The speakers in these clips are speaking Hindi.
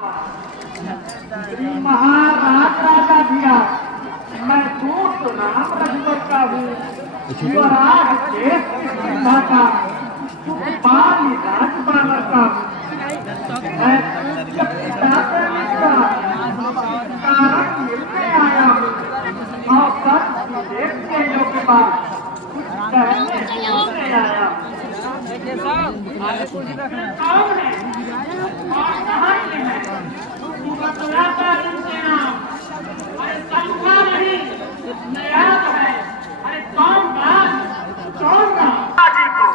श्री महाराज राजा दिया, मैं दूत राम रघुवर का हूँ, युवराज देश की सिंधा का, बाली राजपालर का हूँ। मैं कारण मिलने आया हूँ और सच देखने योग्य बात कहने सुनने आया हूँ। कौन है और कहाँ से है? बतलाता इनके नाम। अरे समझा नहीं, नया है। अरे कौन बात, कौन बात? जी को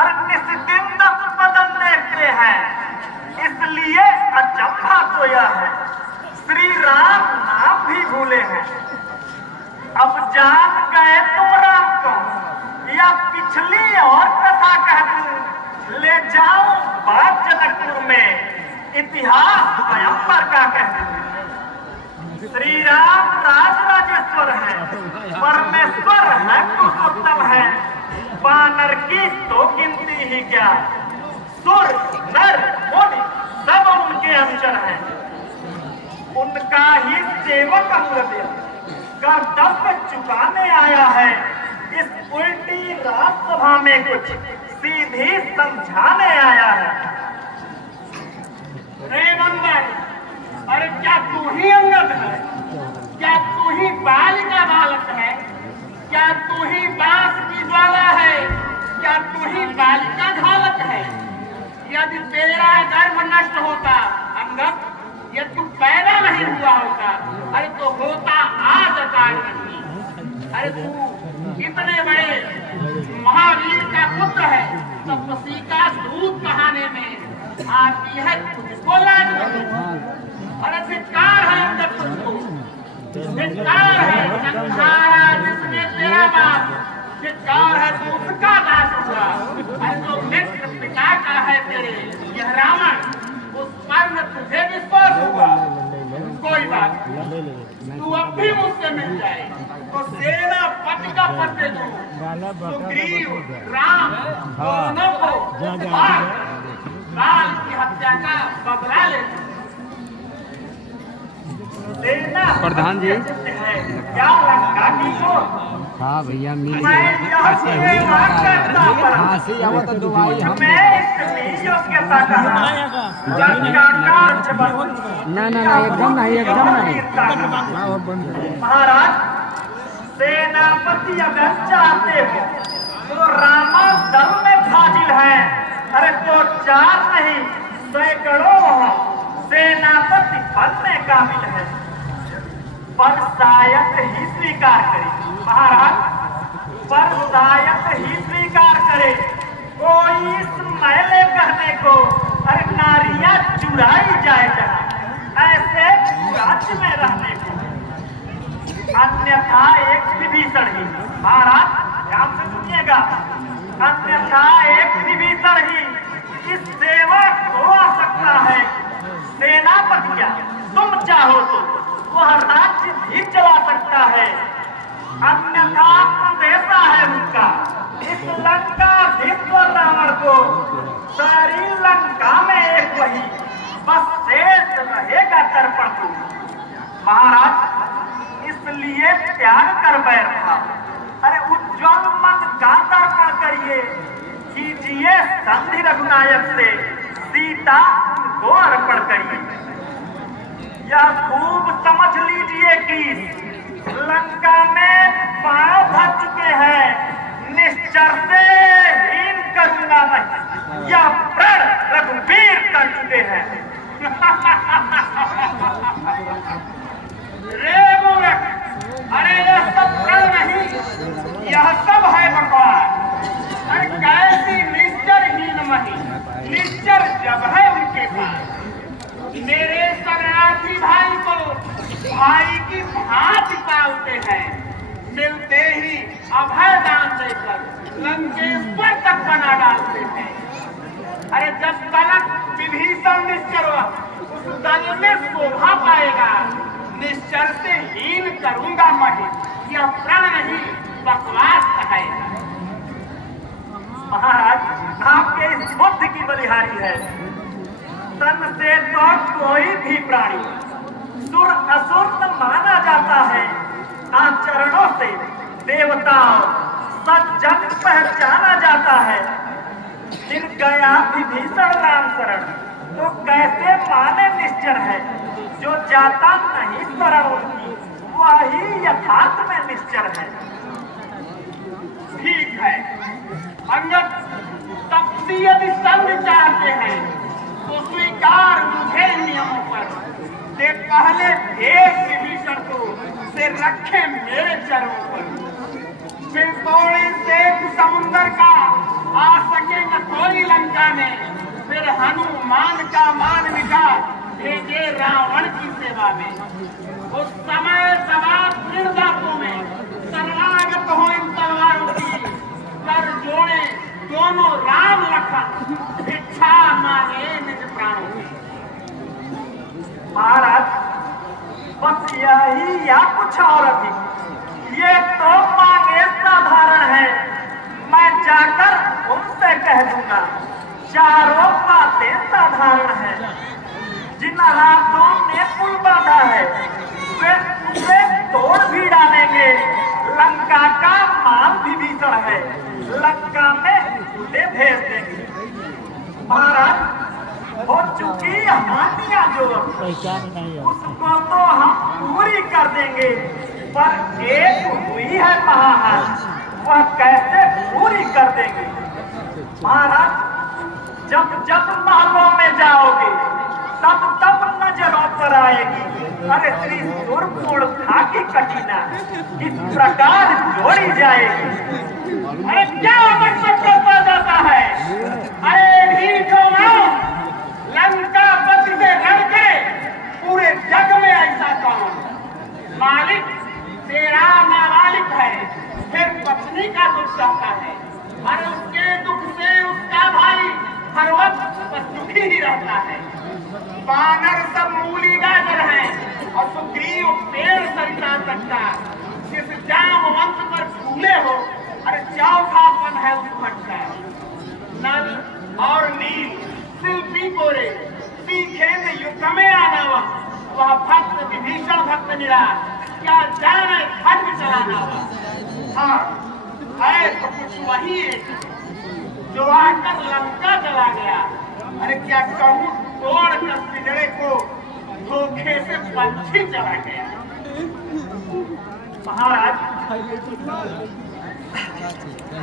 अरे निस्दिन 10 बदन देखते हैं, इसलिए अचंभा तो यह है श्री राम नाम भी भूले हैं। अब जान गए तुम राम को या पिछली और कथा कह दूं, ले जाऊं बात जनकपुर में इतिहास स्वयंवर का कह दूं। श्री राम राजराजेश्वर है, परमेश्वर है, पुरुषोत्तम है, वानर की तो गिनती ही क्या, सुर नर मुनि सब उनके अंचर हैं। उनका ही सेवक अंगद कर्तव्य चुकाने आया है, इस उल्टी राजसभा में कुछ सीधी समझाने आया है। रे बंदर, अरे क्या तू ही अंगद है? क्या तू ही बाल का बालक है? क्या तू ही बांस की ज्वाला है? क्या तू ही बाल का घालक है? यदि तेरा गर्भ नष्ट होता अंगद, ये तू पैदा नहीं हुआ होता, अरे तो होता आज अकाल नहीं। अरे तू इतने बड़े महावीर का पुत्र है, तपस्वी का दूध कहाने में आती है तुझको लाज नहीं। अरे धिक्कार है अंगद तुझको, धिक्कार है संहारा जिसने तेरा बाप, धिक्कार है तू उसका दास हुआ। अरे तो मित्र पिता का है तेरे यह रावण, उस पर न तुझे विश्वास हुआ। कोई बात नहीं, तू अब भी मुझसे मिल जाए तो सेनापति का पद दे दूं। सुग्रीव राम दोनों को काल की हत्या का बदला ले। प्रधान जी क्या लंका की को हाँ भैया मिल मैं यहाँ सेवा करता पड़ा। हाँ से आवत दुआई हम मैं इतनी योग्यता कहा लंका का ना ना ना एकदम नहीं एकदम नहीं महाराज सेनापति अगर चाहते हो तो रामा दल में फाजिल है। अरे तो 4 नहीं सैकड़ों सेनापति बनने काबिल है, पर शायद ही स्वीकार करे महाराज, पर शायद ही स्वीकार करे कोई इस मैले कहने को। अरे नारियां चुराई जाए जहाँ ऐसे राज्य में रहने को, अन्यथा एक विभीषण ही महाराज ध्यान से सुनिएगा, अन्यथा एक विभीषण ही इस सेवा को आ सकता है। सेनापति क्या तुम चाहो तो वह राज्य भी चला सकता है, अन्यथा संदेशा है उनका इस लंका धीश्वर रावण को सारी लंका में एक वही बस शेष रहेगा तर्पण को। महाराज इसलिए त्याग कर बैठा, अरे उज्ज्वल मन का तर्पण करिए, कीजिए संधि रघुनायक से, सीता उनको अर्पण करिए। यह खूब समझ लीजिए कि लंका में पांव भर चुके हैं, निश्चर से हीन करूंगा मैं, यह प्रण रघुवीर कर चुके हैं। रे मूर्ख, अरे यह सब प्रण नहीं, यह सब है बकवास। अरे कैसी निश्चरहीन मही, निश्चर जब है उनके पास। मेरे शरणार्थी भाई को भाई की भांति पालते हैं, मिलते ही अभय दान देकर लंकेश्वर तक बना डालते हैं। अरे जब तक विभीषण निश्चर उस दल में शोभा पाएगा, निश्चर से हीन करूंगा मैं, यह प्रण नहीं बकवास कहेगा। महाराज आपके इस बुद्धि की बलिहारी है, तन से तो कोई भी प्राणी सुर असुर माना जाता है। आचरणों से देवताओं सज्जन पहचाना जाता है। फिर गया विभीषण राम शरण तो कैसे माने निश्चर है। जो जाता नहीं शरण उनकी वही यथार्थ में निश्चर है। ठीक है अंगद, तपसी यदि संग चाहते हैं तो स्वीकार मुझे नियमों पर से पहले भेज विभीषण को से रखे मेरे चरणों पर। फिर थोड़ी से समुद्र का आ सके न कोई लंका में, फिर हनुमान का मान मिटा भेजे रावण की सेवा में। उस समय सभा दांतों में शरणागत हो इन तलवारों की, कर जोड़े दोनों राम लखन, भिक्षा मांगे निज प्राणों की। महाराज बस यही या कुछ और अधिक ये तो मांगे साधारण है। मैं जाकर उनसे कह दूंगा चारों बातें साधारण है। जिन हाथों ने पुल बांधा है वे उसे तोड़ भी डालेंगे। लंका का माल विभीषण है, लंका में उसे भेज देंगे। महाराज हो चुकी हानियां जो उसको तो हम पूरी कर देंगे, पर एक हुई है महाहार, वह कैसे पूरी कर देंगे। महाराज जब जब महलों में जाओगे तब तब नजरों पर आएगी अरे श्री सुरपुर था की कटीना किस प्रकार जोड़ी जाएगी। अरे क्या मतलब करता जाता है। अरे ढीठो लंका पति से लड़ के पूरे जग में ऐसा कौन। मालिक तेरा नामालिक है, फिर पत्नी का दुख सहता है। अरे उसके दुख से उसका भाई हर वक्त दुखी ही रहता है। बानर सब मूली गाजर हैं और सुग्रीव पेड़ सरिता सकता। जिस जामवंत पर फूले हो अरे चौथापन है उस भट्टा। नल और नील शिल्पी कोरे सीखेंगे युद्ध में आना। वह भक्त विभीषण भक्त निरा क्या जाने खड्ग चलाना। हाँ है तो कुछ वही है जो आकर लंका चला गया। अरे क्या कहूँ तोड़ कर पिंजरे को धोखे से पंछी चला गया। महाराज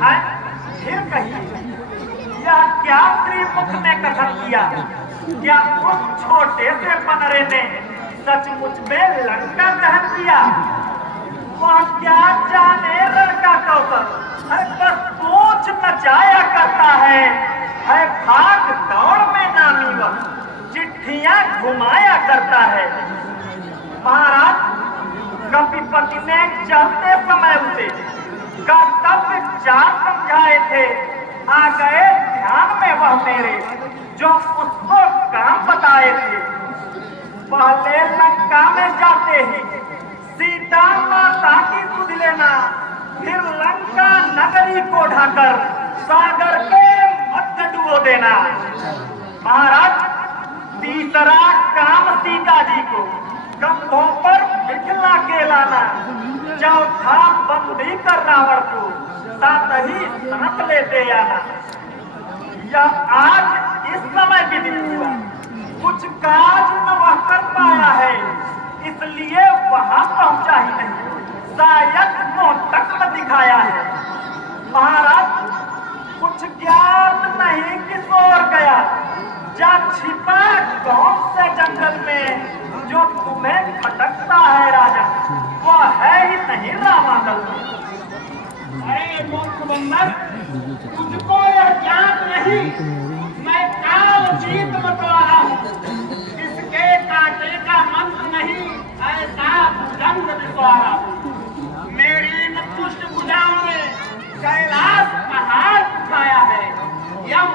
है फिर कहिए यह क्या श्रीमुख ने कथन किया। क्या उस छोटे से बनरे ने सचमुच में लंका दहन किया। वह क्या जाने लड़का कौशल अरे बस पूछ नचाया करता है भाग दौड़ में नामी वह चिट्ठियां घुमाया करता है। महाराज कपिपति ने चलते समय उसे कर्तव्य चार समझाए थे। आ गए ध्यान में वह मेरे जो उसको काम बताए थे। पहले लंका में जाते ही सीता माता की सुध लेना, फिर लंका नगरी को ढाकर सागर के मध्य डुबो देना। महाराज तीसरा काम सीता जी को कंधों पर बिठला के लाना। चौथा बंदी कर रावण को साथ ही साथ लेते आना। यह आज इस समय विदित हुआ। कुछ काज न वह कर पाया है इसलिए वहां पहुंचा ही नहीं। शायद मोहतक में दिखाया है। महाराज कुछ ज्ञान नहीं किशोर गया जा छिपा कौन से जंगल में जो तुम्हें खटकता है राजा वह है ही नहीं रामादल। अरे मूर्ख बंदर तुझको यह ज्ञात नहीं मैं काल जीत मतवाला हूँ। इसके काटे का मंत्र नहीं ऐसा भुजंग विद्वारा हूँ। मेरी नतुष्ट भुजाओं ने कैलाश पहाड़ उठाया है। यम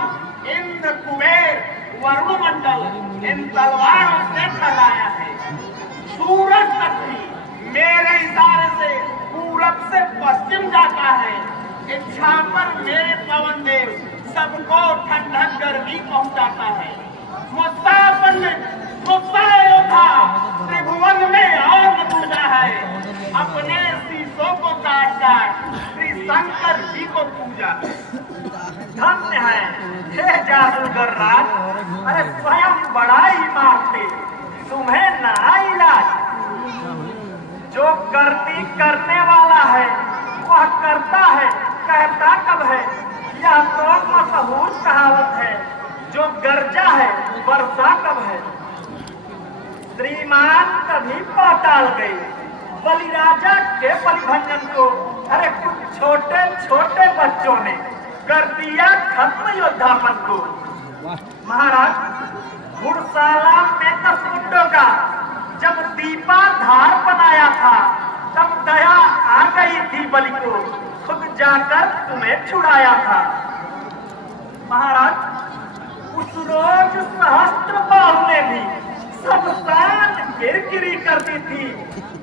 इंद्र कुबेर वरुण मंडल इन तलवारों से ठहराया है। सूरज तक भी मेरे इशारे से पूरब से पश्चिम जाता है। इच्छा पर मेरे पवन देव सबको ठंडक गर्मी पहुंचाता है। मुस्ता पंडित, मुस्ता योद्धा त्रिभुवन में और न दूजा है। अपने शीशों को काट काट श्री शंकर जी को पूजा। धन्य है हे जादूगर राज, अरे स्वयं बड़ा ही मारते, तुम्हें ना इलाज। जो करती करने वाला है वह करता है, कहता कब है, यह तो मशहूर कहावत है। जो गरजा है वर्षा कब है। श्रीमान कभी पाताल गए, बलिराजा के बलिभंजन को अरे कुछ छोटे छोटे बच्चों ने कर दिया खत्म योद्धापन को। महाराज घुड़शाला में 10 मुंडों का जब दीपा धार बनाया था, तब दया आ गई थी बलि को, खुद जाकर तुम्हें छुड़ाया था। महाराज उस रोज सहस्त्र बाहु ने भी सब शान गिरगिरी करती थी।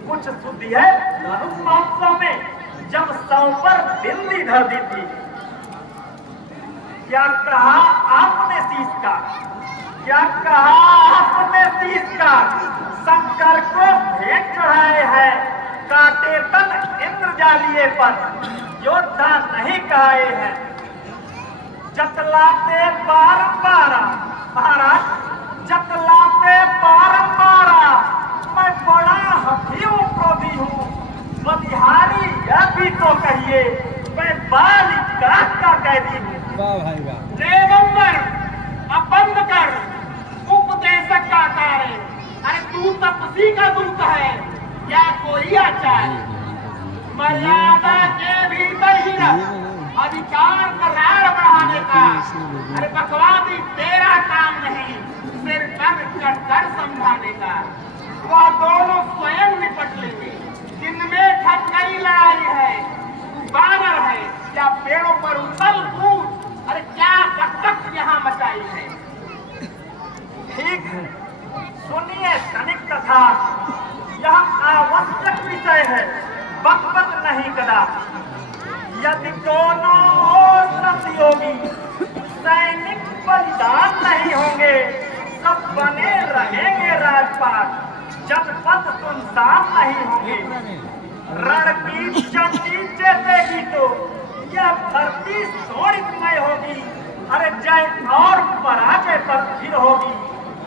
कुछ सुधी है धनुष महोत्सव में जब 100 पर बिंदी धर दी थी। क्या कहा आपने शीश का, क्या कहा आपने शीश का, शंकर को भेंट चढ़ाए है। काटे तन इंद्रजालिए पर योद्धा नहीं कहाए हैं। जतलाते बारंबार महाराज, जतलाते बारंबार, मैं बड़ा हठीव क्रोधी हूँ। बलिहारी यह भी तो कहिए, मैं बालिका का कैदी हूँ। देवंबर अपंद कर उपदेशक का कार्य, अरे तू तपसी का दूत है क्या कोई आचार्य। मर्यादा के भीतर ही रह, अधिकार करार बढ़ाने का अरे बकवादी तेरा काम नहीं, सिर कर समझाने का। वह दोनों स्वयं निपट लेंगे, जिनमें ठप गई लड़ाई है। बानर है या पेड़ों पर उछल कूद, अरे क्या बकबक यहाँ मचाई है। ठीक है सुनिए तनिक कथा, यह आवश्यक विषय है, बकबक नहीं कदा। यदि दोनों प्रतियोगी सैनिक बलिदान नहीं होंगे, सब बने रहेंगे राजपाट, जनपद सुनसान नहीं होंगे। रण की चंडी चेतेगी तो यह धरती शोणितमय होगी। अरे जय और पराजय पर फिर होगी,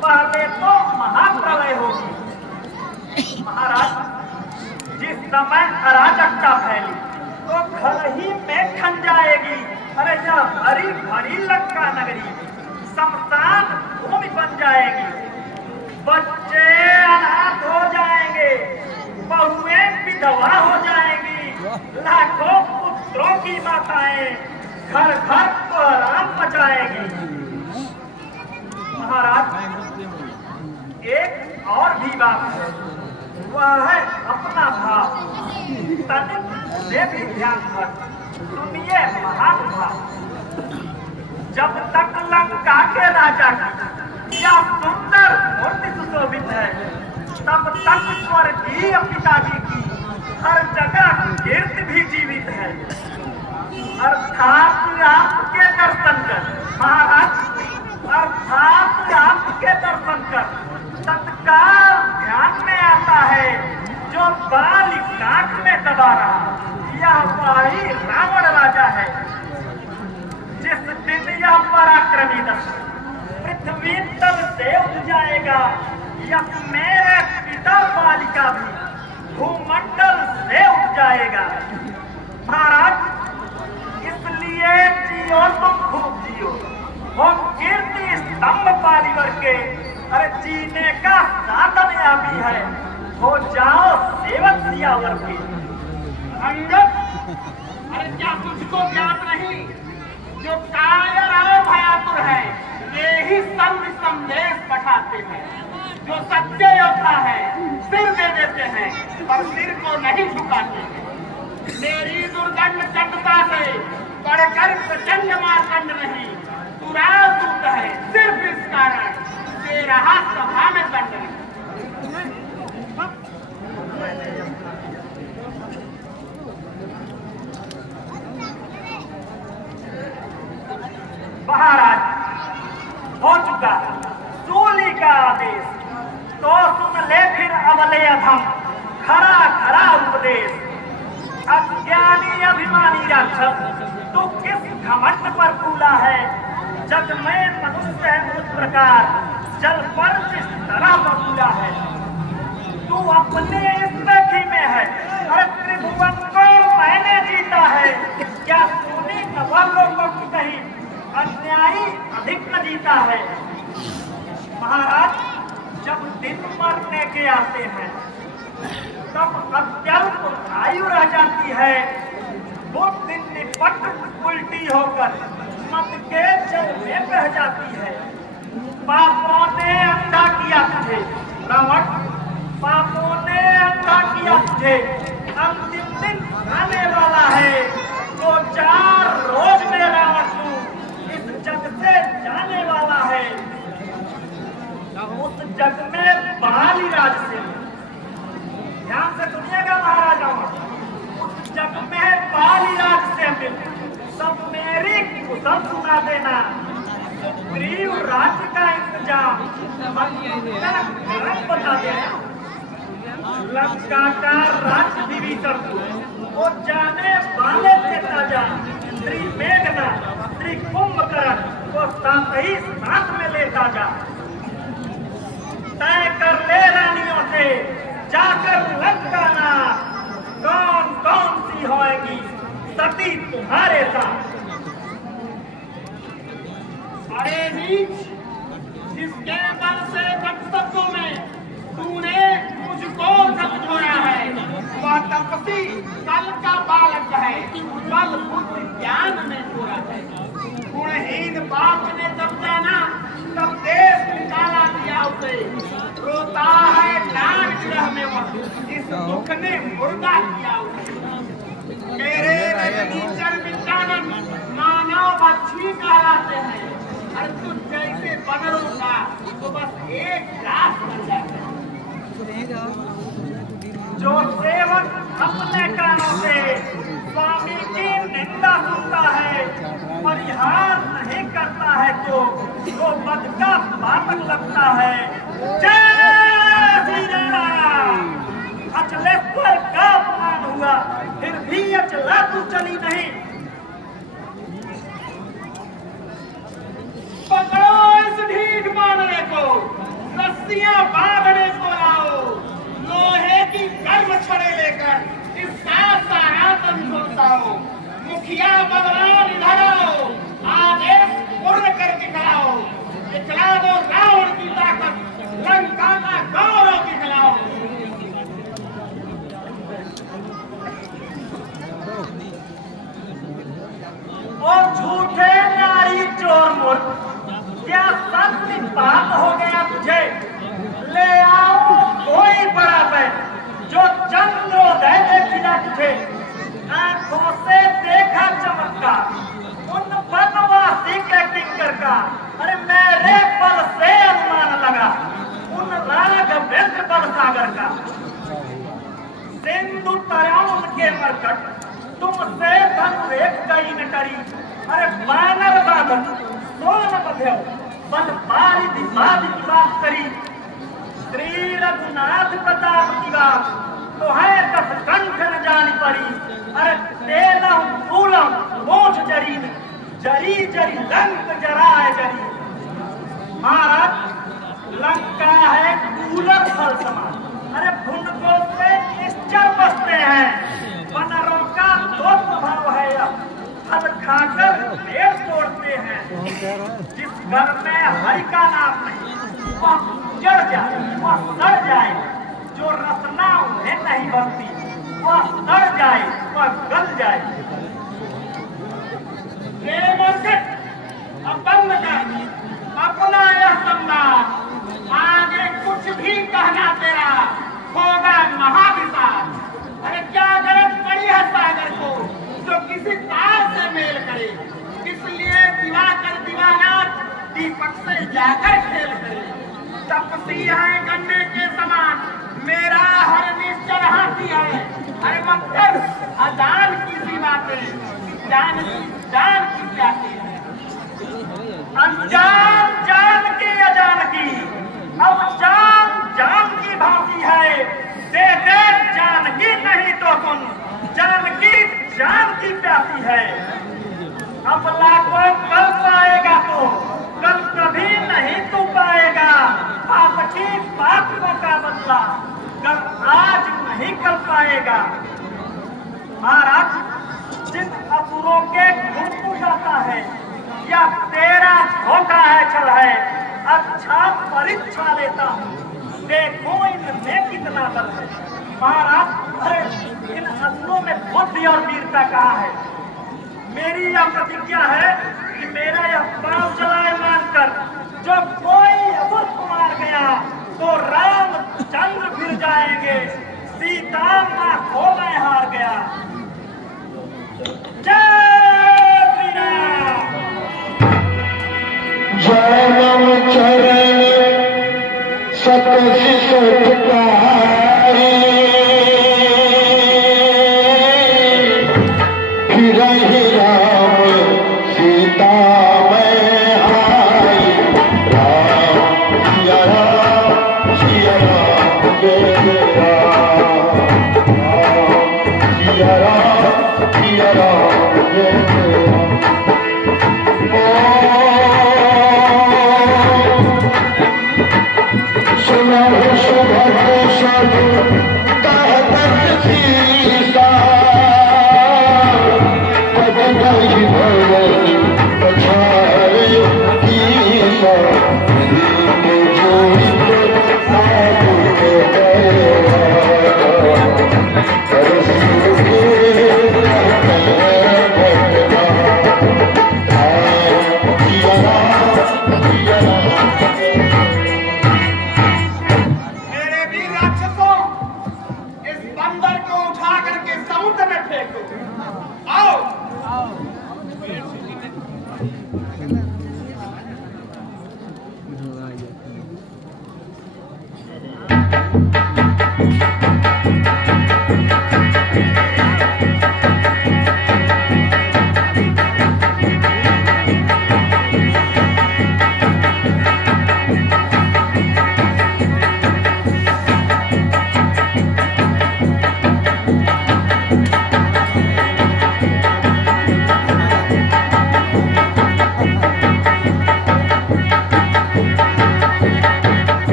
पहले तो महाप्रलय होगी। महाराज जिस समय अराजकता फैली तो घर ही में खन जाएगी। अरे यह भरी भरी लंका नगरी शमशान भूमि बन जाएगी। बच्चे अनाथ हो जाएंगे, बहुएं विधवा हो जाएंगी, लाखों पुत्रों की माताएं घर घर कोहराम मचाएंगी। महाराज एक और भी बात है, वह है अपना भाव। तनिक से भी ध्यान कर सुनिए महानुभाव। जब तक लंका के राजा की यह सुंदर मूर्ति सुशोभित है, तब तक स्वर्गीय पिताजी की हर जगह कीर्ति भी जीवित है। अर्थात आपके दर्शन कर महाराज, अर्थात आपके दर्शन कर तत्काल ध्यान में आता है जो बाली काट में दबा रहा, यह वही रावण राजा है। जिस दिन यह पराक्रमी दस पृथ्वी तल से उठ जाएगा, यह मेरे पिता बाली का भी भूमंडल से उठ जाएगा। महाराज इसलिए जियो तुम खूब जियो, वो कीर्ति स्तंभ पालीवर के अरे जीने का साधन या भी है। हो जाओ सेवक सियावर के। अंगद अरे क्या तुझको ज्ञात नहीं, जो कायर और भयातुर है ये ही संदेश पठाते हैं। जो सच्चे योद्धा है सिर दे देते हैं पर सिर को नहीं झुकाते हैं। तेरी दुर्दंड चंडता से बढ़कर प्रचंड मारकंड नहीं, तू राजदूत है सिर्फ इस कारण तेरा सभा में दंड नहीं। महाराज हो चुका अधम खरा खरा उपदेश। अज्ञानी अभिमानी राक्षस तू किस घमंड पर फूला है, जग में मनुष्य है उस प्रकार जल पर जिस तरह बबूला है। तू अपने इस देखी में है, अरे त्रिभुवन को मैंने जीता है। क्या तूने नवालों की कही अन्यायी अधिक न जीता है। महाराज जब दिन मरने के आते हैं तब अत्यल्प आयु रह जाती है। वो दिन निपट उल्टी होकर मत के जल में बह जाती है। पापों ने अंधा किया तुझे रावण, पापों ने अंधा किया तुझे। अंतिम दिन आने वाला है, तो 4 रोज में रावण तू इस जग से जाने वाला है। उस जग में बाली राज से ध्यान से सुनिएगा महाराजाओं। उस जग में बाली राज से मिल सब मेरी कुशल सुना देना। सुग्रीव राज्य का इंतजाम बता देना। लंका का राज्य विभीषण वो जाने वाले देता जा। श्री मेघनाथ श्री कुंभकर्ण को साथ ही साथ में लेता जा। तय कर ले रानियों से जाकर लंका ना कौन कौन सी होएगी सती तुम्हारे साथ। अरे नीच, जिसके बल से वक्तव्यों में तूने मुझको झकझोरा है, वह तपसी कल का बालक है, बल बुद्धि ज्ञान में थोड़ा है। गुणहीन बाप ने जब जाना तब देश निकाला दिया उसे। रोता है नाग ग्रह में वह, इस दुख ने मुर्दा किया उसे। मेरे रजनीचर विज्ञानन मानव बच्ची कहलाते हैं। अरे तू जैसे बगरों का तो बस एक रात बन जाता है। जो सेवक अपने कानों से स्वामी की निंदा सुनता है, परिहार नहीं करता है तो बद का पातक लगता है। जय श्री राम। अचलेश्वर का अपमान हुआ, फिर भी अचला तू चली नहीं। पकड़ो इस ढीठ मानने को, रस्सियां बांधने को लाओ। लोहे की गर्म छड़े लेकर इसका सारा तन घुसाओ। मुखिया बलराम इधर आओ, आदेश पूर्ण कर दिखलाओ। दिखला दो रावण की ताकत, लंका का गौरव दिखलाओ। वो झूठे नारी चोर मूर्ख, क्या सत्य बात हो गया तुझे। ले आओ कोई बड़ा बैठ जो चंद्रोदय देखिला तुझे। आंखों से देखा चमत्कार उन वनवासी के किंकर का। अरे मेरे बल से अनुमान लगा उन राघवेंद्र बल सागर का। सिंधु तराउन के मरकट तुमसे धन एक कई न करी। अरे बानर बादल सोन बध्यो बल बारी दिमाग की बात करी। श्री रघुनाथ प्रताप की बात तो है 10 कंठ न जानी पड़ी। अरे तेलम फूलम मोछ जरी जरी जरी लंक जराए जरी। महाराज लंका है कूलर फल समान। अरे भुनकों से निश्चर बसते हैं। वनरों का दो स्वभाव है, फल खाकर पेड़ तोड़ते हैं। जिस घर में हरि का नाम नहीं वह जड़ जाए वह सड़ जाए। जो रसना उन्हें नहीं बनती वह सड़ जाए वह गल जाए। अपन अपना यह संवाद आगे कुछ भी कहना तेरा होगा महाविशाल। अरे क्या जरूरत पड़ी है सागर को जो किसी तार से मेल करे। इसलिए दिवाकर दीवाना दीपक से जाकर खेल करे। तपसी है गन्ने के समान, मेरा हर निश्चर हाथी है। अरे मक्कर अजान की सी बातें जान की जाती है। अनजान जान की अजान की अब जान जान की भांति है। जाती है। अब लाखों कल पाएगा तो कल कभी नहीं तू पाएगा। बात की बातों का बदला कल आज नहीं कर पाएगा। महाराज, जिन असुरों के घुटू जाता है या तेरा धोखा है छल है, अच्छा परीक्षा लेता हूँ, देखो इनमें कितना बल है। महाराज, अरे इन असुरों में बुद्धि और वीरता कहाँ है? मेरी यह प्रतिज्ञा है कि मेरा यह पांव चलाए मानकर जो कोई असुर को मार गया तो रामचंद्र फिर जाएंगे, सीता माँ को मैं हार गया। जय श्री राम। जनम चरण सकसि सत्कारी, फिरहि राम सीता मैं आई। राम सिया राम, सिया राम जय जय राम। राम सिया राम, सिया राम जय जय राम। सुनहि सुभद्र सब कहत सीसा, पद नहीं भगवती पछाड़े ईसा। दीन जोड़ित साधु के दया, करसिर के कहते भगवान। सिया राम, सिया राम। मेरे वीर राक्षसों, इस बंदर को उठा करके समुद्र में फेंको। आओ।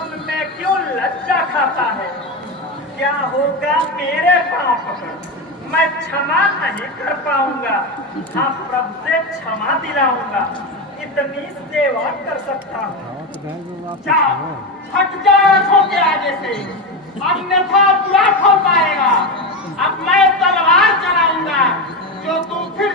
उनमें क्यों लज्जा खाता है? क्या होगा मेरे पांव पकड़? मैं क्षमा नहीं कर पाऊंगा। हाँ, प्रभु से क्षमा दिलाऊंगा, इतनी सेवा कर सकता हूँ। जाओ, हट जाओ आंखों के आगे से, अन्यथा बुरा हो पाएगा। अब मैं तलवार चलाऊंगा, जो तुम फिर